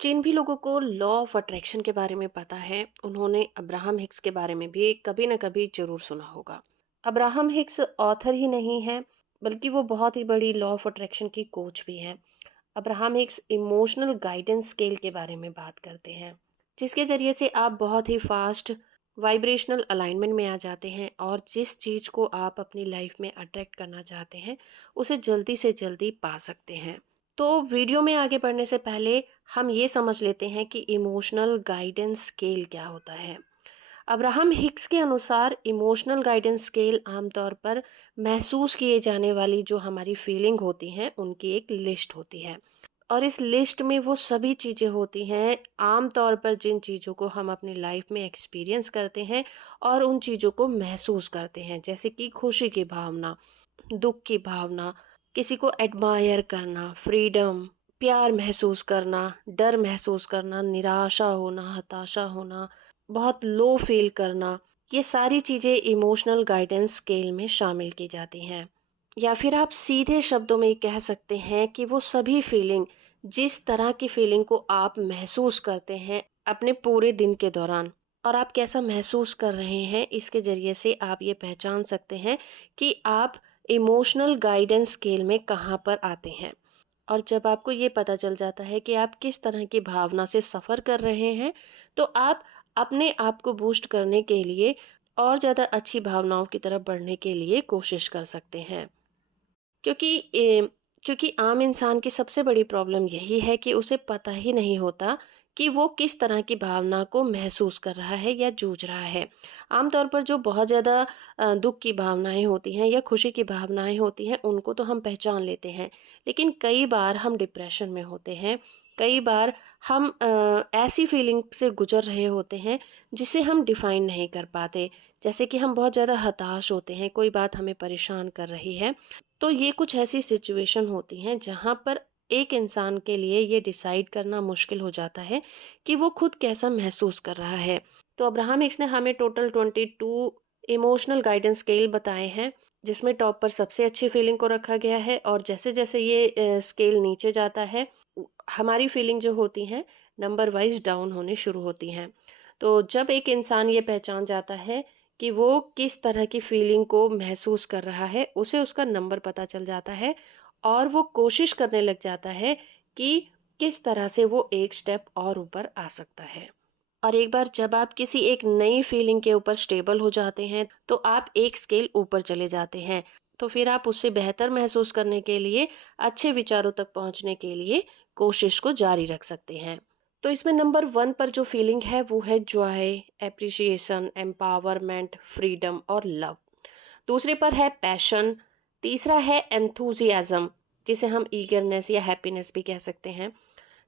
जिन भी लोगों को लॉ ऑफ अट्रैक्शन के बारे में पता है, उन्होंने अब्राहम हिक्स के बारे में भी कभी न कभी ज़रूर सुना होगा। अब्राहम हिक्स ऑथर ही नहीं है, बल्कि वो बहुत ही बड़ी लॉ ऑफ अट्रैक्शन की कोच भी हैं। Abraham Hicks emotional guidance scale के बारे में बात करते हैं, जिसके ज़रिए से आप बहुत ही फास्ट वाइब्रेशनल अलाइनमेंट में आ जाते हैं और जिस चीज़ को आप अपनी लाइफ में अट्रैक्ट करना चाहते हैं, उसे जल्दी से जल्दी पा सकते हैं। तो वीडियो में आगे बढ़ने से पहले हम ये समझ लेते हैं कि इमोशनल गाइडेंस स्केल क्या होता है। अब्राहम हिक्स के अनुसार इमोशनल गाइडेंस स्केल आमतौर पर महसूस किए जाने वाली जो हमारी फीलिंग होती हैं उनकी एक लिस्ट होती है, और इस लिस्ट में वो सभी चीज़ें होती हैं आम तौर पर जिन चीज़ों को हम अपनी लाइफ में एक्सपीरियंस करते हैं और उन चीज़ों को महसूस करते हैं, जैसे कि खुशी की भावना, दुख की भावना, किसी को एडमायर करना, फ्रीडम, प्यार महसूस करना, डर महसूस करना, निराशा होना, हताशा होना, बहुत लो फील करना, ये सारी चीज़ें इमोशनल गाइडेंस स्केल में शामिल की जाती हैं। या फिर आप सीधे शब्दों में कह सकते हैं कि वो सभी फीलिंग, जिस तरह की फीलिंग को आप महसूस करते हैं अपने पूरे दिन के दौरान, और आप कैसा महसूस कर रहे हैं, इसके ज़रिए से आप ये पहचान सकते हैं कि आप इमोशनल गाइडेंस स्केल में कहाँ पर आते हैं। और जब आपको ये पता चल जाता है कि आप किस तरह की भावना से सफ़र कर रहे हैं, तो आप अपने आप को बूस्ट करने के लिए और ज़्यादा अच्छी भावनाओं की तरफ बढ़ने के लिए कोशिश कर सकते हैं। क्योंकि क्योंकि आम इंसान की सबसे बड़ी प्रॉब्लम यही है कि उसे पता ही नहीं होता कि वो किस तरह की भावना को महसूस कर रहा है या जूझ रहा है। आमतौर पर जो बहुत ज़्यादा दुख की भावनाएं होती हैं या खुशी की भावनाएं होती हैं, उनको तो हम पहचान लेते हैं, लेकिन कई बार हम डिप्रेशन में होते हैं। कई बार हम ऐसी फीलिंग से गुजर रहे होते हैं जिसे हम डिफाइन नहीं कर पाते। जैसे कि हम बहुत ज़्यादा हताश होते हैं, कोई बात हमें परेशान कर रही है, तो ये कुछ ऐसी सिचुएशन होती हैं जहाँ पर एक इंसान के लिए ये डिसाइड करना मुश्किल हो जाता है कि वो खुद कैसा महसूस कर रहा है। तो अब्राहम हिक्स ने हमें टोटल 22 इमोशनल गाइडेंस स्केल बताए हैं, जिसमें टॉप पर सबसे अच्छी फीलिंग को रखा गया है, और जैसे जैसे ये स्केल नीचे जाता है, हमारी फीलिंग जो होती हैं नंबर वाइज डाउन होने शुरू होती हैं। तो जब एक इंसान ये पहचान जाता है कि वो किस तरह की फीलिंग को महसूस कर रहा है, उसे उसका नंबर पता चल जाता है और वो कोशिश करने लग जाता है कि किस तरह से वो एक स्टेप और ऊपर आ सकता है। और एक बार जब आप किसी एक नई फीलिंग के ऊपर स्टेबल हो जाते हैं, तो आप एक स्केल ऊपर चले जाते हैं। तो फिर आप उससे बेहतर महसूस करने के लिए, अच्छे विचारों तक पहुंचने के लिए कोशिश को जारी रख सकते हैं। तो इसमें नंबर 1 पर जो फीलिंग है वो है जॉय, एप्रिसिएशन, एम्पावरमेंट, फ्रीडम और लव। दूसरे पर है पैशन। तीसरा है एंथुजियाज्म, जिसे हम ईगरनेस या हैप्पीनेस भी कह सकते हैं।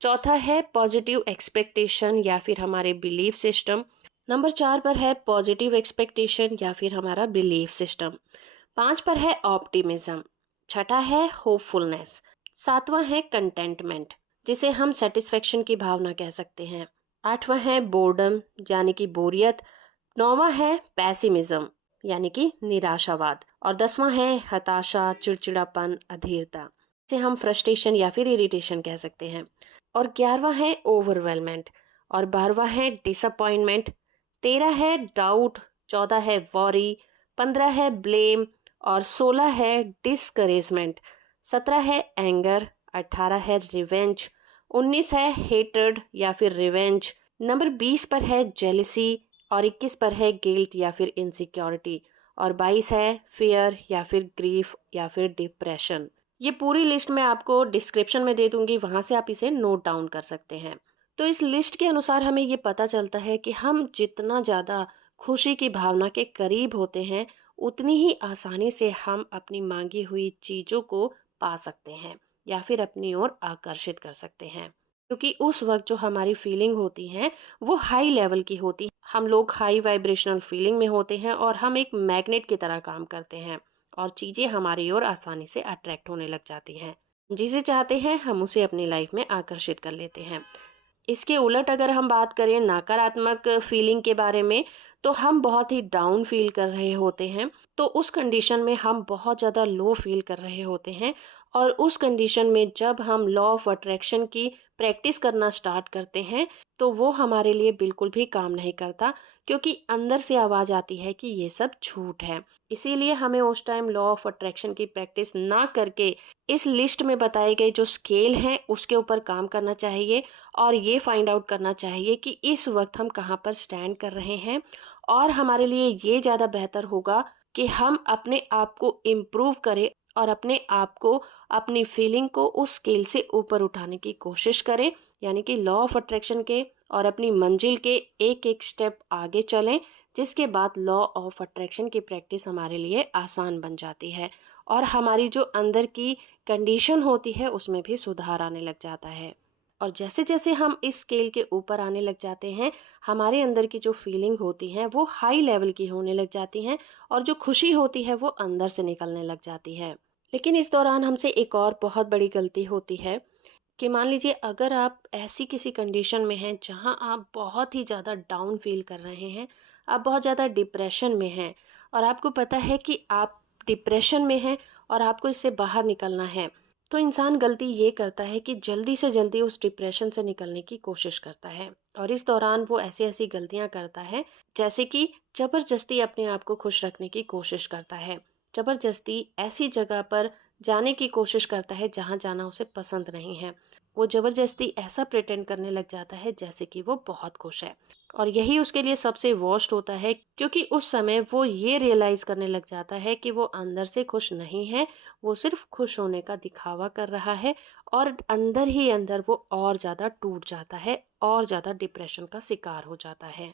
चौथा है पॉजिटिव एक्सपेक्टेशन या फिर हमारे बिलीफ सिस्टम। नंबर 4 पर है पॉजिटिव एक्सपेक्टेशन या फिर हमारा बिलीफ सिस्टम। 5 पर है ऑप्टिमिज्म। छठा है होपफुलनेस। सातवां है कंटेंटमेंट, जिसे हम सेटिस्फेक्शन की भावना कह सकते हैं। आठवां है बोर्डम, यानी कि बोरियत। नौवां है पैसिमिज्म, यानी कि निराशावाद। और 10वां है हताशा, चिड़चिड़ापन, अधीरता, जिसे हम फ्रस्ट्रेशन या फिर इरिटेशन कह सकते हैं। और 11वां है ओवरवेलमेंट। और 12वां है डिसअपॉइंटमेंट। 13 है डाउट। 14 है वॉरी। 15 है ब्लेम। और 16 है डिस्करेजमेंट। 17 है एंगर। 18 है रिवेंज। 19 है हेट्रेड या फिर रिवेंज। नंबर 20 पर है जेलिसी। और 21 पर है गिल्ट या फिर इनसिक्योरिटी। और 22 है फियर या फिर ग्रीफ या फिर डिप्रेशन। ये पूरी लिस्ट मैं आपको डिस्क्रिप्शन में दे दूंगी, वहां से आप इसे नोट डाउन कर सकते हैं। तो इस लिस्ट के अनुसार हमें ये पता चलता है कि हम जितना ज़्यादा खुशी की भावना के करीब होते हैं, उतनी ही आसानी से हम अपनी मांगी हुई चीज़ों को पा सकते हैं या फिर अपनी ओर आकर्षित कर सकते हैं। क्योंकि उस वक्त जो हमारी फीलिंग होती है वो हाई लेवल की होती है। हम लोग हाई वाइब्रेशनल फीलिंग में होते हैं और हम एक मैग्नेट की तरह काम करते हैं, और चीज़ें हमारी ओर आसानी से अट्रैक्ट होने लग जाती हैं। जिसे चाहते हैं हम उसे अपनी लाइफ में आकर्षित कर लेते हैं। इसके उलट अगर हम बात करें नकारात्मक फीलिंग के बारे में, तो हम बहुत ही डाउन फील कर रहे होते हैं। तो उस कंडीशन में हम बहुत ज़्यादा लो फील कर रहे होते हैं, और उस कंडीशन में जब हम लॉ ऑफ अट्रैक्शन की प्रैक्टिस करना स्टार्ट करते हैं तो वो हमारे लिए बिल्कुल भी काम नहीं करता, क्योंकि अंदर से आवाज़ आती है कि ये सब झूठ है। इसीलिए हमें उस टाइम लॉ ऑफ अट्रैक्शन की प्रैक्टिस ना करके इस लिस्ट में बताए गए जो स्केल हैं उसके ऊपर काम करना चाहिए और ये फाइंड आउट करना चाहिए कि इस वक्त हम कहाँ पर स्टैंड कर रहे हैं। और हमारे लिए ये ज़्यादा बेहतर होगा कि हम अपने आप को इम्प्रूव करें और अपने आप को, अपनी फीलिंग को उस स्केल से ऊपर उठाने की कोशिश करें, यानी कि लॉ ऑफ अट्रैक्शन के और अपनी मंजिल के एक एक स्टेप आगे चलें, जिसके बाद लॉ ऑफ अट्रैक्शन की प्रैक्टिस हमारे लिए आसान बन जाती है और हमारी जो अंदर की कंडीशन होती है उसमें भी सुधार आने लग जाता है। और जैसे जैसे हम इस स्केल के ऊपर आने लग जाते हैं, हमारे अंदर की जो फीलिंग होती है वो हाई लेवल की होने लग जाती हैं और जो खुशी होती है वो अंदर से निकलने लग जाती है। लेकिन इस दौरान हमसे एक और बहुत बड़ी गलती होती है कि मान लीजिए अगर आप ऐसी किसी कंडीशन में हैं जहां आप बहुत ही ज़्यादा डाउन फील कर रहे हैं, आप बहुत ज़्यादा डिप्रेशन में हैं और आपको पता है कि आप डिप्रेशन में हैं और आपको इससे बाहर निकलना है, तो इंसान गलती ये करता है कि जल्दी से जल्दी उस डिप्रेशन से निकलने की कोशिश करता है। और इस दौरान वो ऐसी ऐसी गलतियां करता है, जैसे कि ज़बरदस्ती अपने आप को खुश रखने की कोशिश करता है, ज़बरदस्ती ऐसी जगह पर जाने की कोशिश करता है जहाँ जाना उसे पसंद नहीं है। वो ज़बरदस्ती ऐसा प्रिटेंड करने लग जाता है जैसे कि वो बहुत खुश है। और यही उसके लिए सबसे वर्स्ट होता है, क्योंकि उस समय वो ये रियलाइज़ करने लग जाता है कि वो अंदर से खुश नहीं है, वो सिर्फ खुश होने का दिखावा कर रहा है और अंदर ही अंदर वो और ज़्यादा टूट जाता है और ज़्यादा डिप्रेशन का शिकार हो जाता है।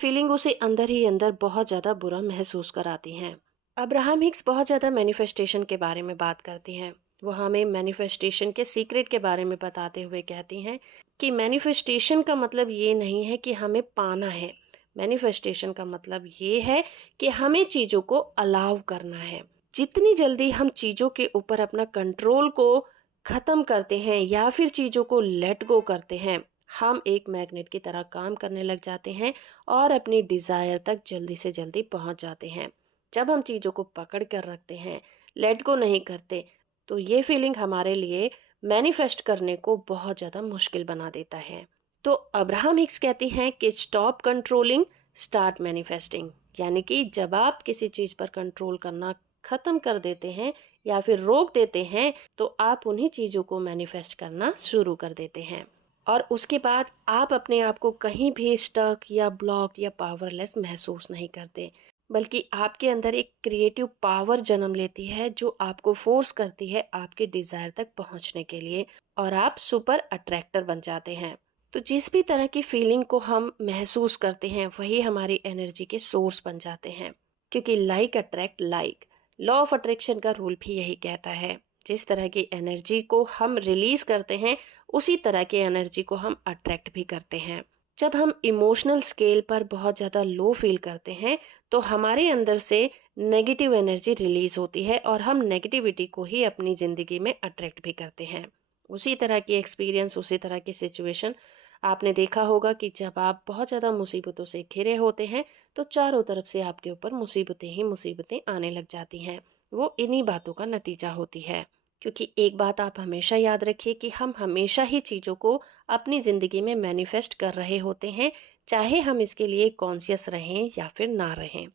फीलिंग उसे अंदर ही अंदर बहुत ज़्यादा बुरा महसूस कराती हैं। अब्राहम हिक्स बहुत ज़्यादा मैनिफेस्टेशन के बारे में बात करती हैं। वो हमें मैनिफेस्टेशन के सीक्रेट के बारे में बताते हुए कहती हैं कि मैनिफेस्टेशन का मतलब ये नहीं है कि हमें पाना है। मैनिफेस्टेशन का मतलब ये है कि हमें चीज़ों को अलाउ करना है। जितनी जल्दी हम चीज़ों के ऊपर अपना कंट्रोल को ख़त्म करते हैं या फिर चीज़ों को लेट गो करते हैं, हम एक मैग्नेट की तरह काम करने लग जाते हैं और अपनी डिज़ायर तक जल्दी से जल्दी पहुंच जाते हैं। जब हम चीज़ों को पकड़ कर रखते हैं, लेट गो नहीं करते, तो ये फीलिंग हमारे लिए मैनिफेस्ट करने को बहुत ज़्यादा मुश्किल बना देता है। तो अब्राहम हिक्स कहती हैं कि स्टॉप कंट्रोलिंग, स्टार्ट मैनिफेस्टिंग। यानी कि जब आप किसी चीज़ पर कंट्रोल करना ख़त्म कर देते हैं या फिर रोक देते हैं, तो आप उन्हीं चीज़ों को मैनिफेस्ट करना शुरू कर देते हैं और उसके बाद आप अपने आप को कहीं भी स्टक या ब्लॉक या पावरलेस महसूस नहीं करते, बल्कि आपके अंदर एक क्रिएटिव पावर जन्म लेती है जो आपको फोर्स करती है आपके डिज़ायर तक पहुंचने के लिए और आप सुपर अट्रैक्टर बन जाते हैं। तो जिस भी तरह की फीलिंग को हम महसूस करते हैं वही हमारी एनर्जी के सोर्स बन जाते हैं, क्योंकि like attract like. Law of attraction का रूल भी यही कहता है, जिस तरह की एनर्जी को हम रिलीज करते हैं उसी तरह की एनर्जी को हम अट्रैक्ट भी करते हैं। जब हम इमोशनल स्केल पर बहुत ज़्यादा लो फील करते हैं तो हमारे अंदर से नेगेटिव एनर्जी रिलीज होती है और हम नेगेटिविटी को ही अपनी ज़िंदगी में अट्रैक्ट भी करते हैं। उसी तरह की एक्सपीरियंस, उसी तरह की सिचुएशन आपने देखा होगा कि जब आप बहुत ज़्यादा मुसीबतों से घिरे होते हैं तो चारों तरफ से आपके ऊपर मुसीबतें ही मुसीबतें आने लग जाती हैं। वो इन्हीं बातों का नतीजा होती है। क्योंकि एक बात आप हमेशा याद रखिए कि हम हमेशा ही चीज़ों को अपनी ज़िंदगी में मैनिफेस्ट कर रहे होते हैं, चाहे हम इसके लिए कॉन्शियस रहें या फिर ना रहें।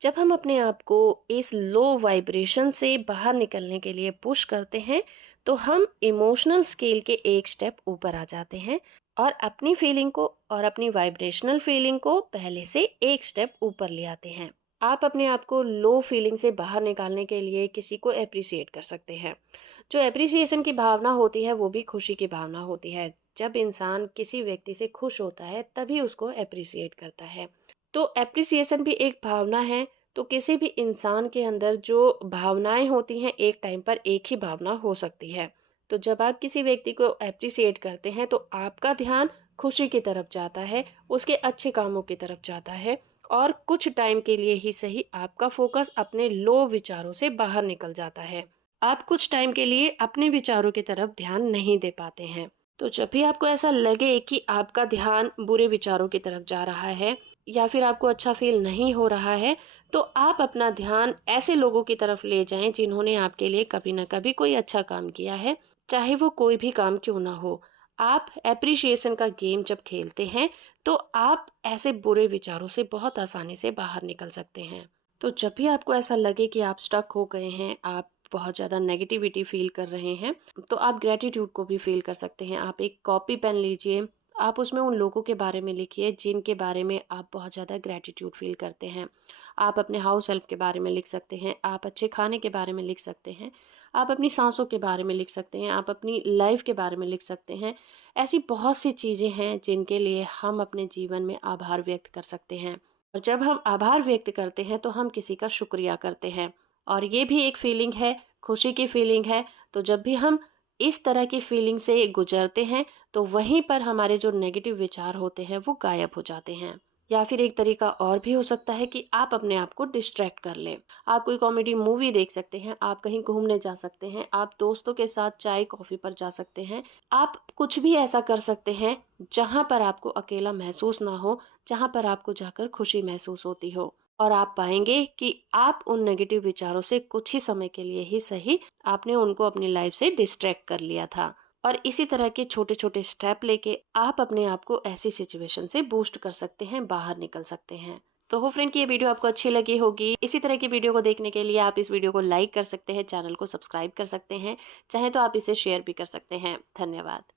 जब हम अपने आप को इस लो वाइब्रेशन से बाहर निकलने के लिए पुश करते हैं तो हम इमोशनल स्केल के एक स्टेप ऊपर आ जाते हैं और अपनी फीलिंग को और अपनी वाइब्रेशनल फीलिंग को पहले से एक स्टेप ऊपर ले आते हैं। आप अपने आप को लो फीलिंग से बाहर निकालने के लिए किसी को अप्रिसिएट कर सकते हैं। जो एप्रिसिएशन की भावना होती है वो भी खुशी की भावना होती है। जब इंसान किसी व्यक्ति से खुश होता है तभी उसको अप्रिसिएट करता है। तो एप्रिसिएशन भी एक भावना है। तो किसी भी इंसान के अंदर जो भावनाएं होती हैं एक टाइम पर एक ही भावना हो सकती है। तो जब आप किसी व्यक्ति को एप्रिसिएट करते हैं तो आपका ध्यान खुशी की तरफ जाता है, उसके अच्छे कामों की तरफ जाता है और कुछ टाइम के लिए ही सही आपका फोकस अपने लो विचारों से बाहर निकल जाता है। आप कुछ टाइम के लिए अपने विचारों की तरफ ध्यान नहीं दे पाते हैं। तो जब भी आपको ऐसा लगे कि आपका ध्यान बुरे विचारों की तरफ जा रहा है या फिर आपको अच्छा फील नहीं हो रहा है, तो आप अपना ध्यान ऐसे लोगों की तरफ ले जाएं जिन्होंने आपके लिए कभी ना कभी कोई अच्छा काम किया है, चाहे वो कोई भी काम क्यों ना हो। आप एप्रिशिएशन का गेम जब खेलते हैं तो आप ऐसे बुरे विचारों से बहुत आसानी से बाहर निकल सकते हैं। तो जब भी आपको ऐसा लगे कि आप स्टक हो गए हैं, आप बहुत ज़्यादा नेगेटिविटी फील कर रहे हैं, तो आप ग्रेटिट्यूड को भी फील कर सकते हैं। आप एक कॉपी पेन लीजिए, आप उसमें उन लोगों के बारे में लिखिए जिनके बारे में आप बहुत ज़्यादा ग्रेटिट्यूड फील करते हैं। आप अपने हाउस हेल्प के बारे में लिख सकते हैं, आप अच्छे खाने के बारे में लिख सकते हैं, आप अपनी सांसों के बारे में लिख सकते हैं, आप अपनी लाइफ के बारे में लिख सकते हैं। ऐसी बहुत सी चीज़ें हैं जिनके लिए हम अपने जीवन में आभार व्यक्त कर सकते हैं। और जब हम आभार व्यक्त करते हैं तो हम किसी का शुक्रिया करते हैं, और ये भी एक फीलिंग है, खुशी की फीलिंग है। तो जब भी हम इस तरह की फीलिंग से गुजरते हैं तो वहीं पर हमारे जो नेगेटिव विचार होते हैं वो गायब हो जाते हैं। या फिर एक तरीका और भी हो सकता है कि आप अपने आप को डिस्ट्रैक्ट कर लें। आप कोई कॉमेडी मूवी देख सकते हैं, आप कहीं घूमने जा सकते हैं, आप दोस्तों के साथ चाय कॉफ़ी पर जा सकते हैं। आप कुछ भी ऐसा कर सकते हैं जहाँ पर आपको अकेला महसूस ना हो, जहाँ पर आपको जाकर खुशी महसूस होती हो। और आप पाएँगे कि आप उन नेगेटिव विचारों से कुछ ही समय के लिए ही सही, आपने उनको अपनी लाइफ़ से डिस्ट्रैक्ट कर लिया था। और इसी तरह के छोटे-छोटे स्टेप लेके आप अपने आप को ऐसी सिचुएशन से बूस्ट कर सकते हैं, बाहर निकल सकते हैं। तो होप फ्रेंड कि ये वीडियो आपको अच्छी लगी होगी। इसी तरह की वीडियो को देखने के लिए आप इस वीडियो को लाइक कर सकते हैं, चैनल को सब्सक्राइब कर सकते हैं, चाहे तो आप इसे शेयर भी कर सकते हैं। धन्यवाद।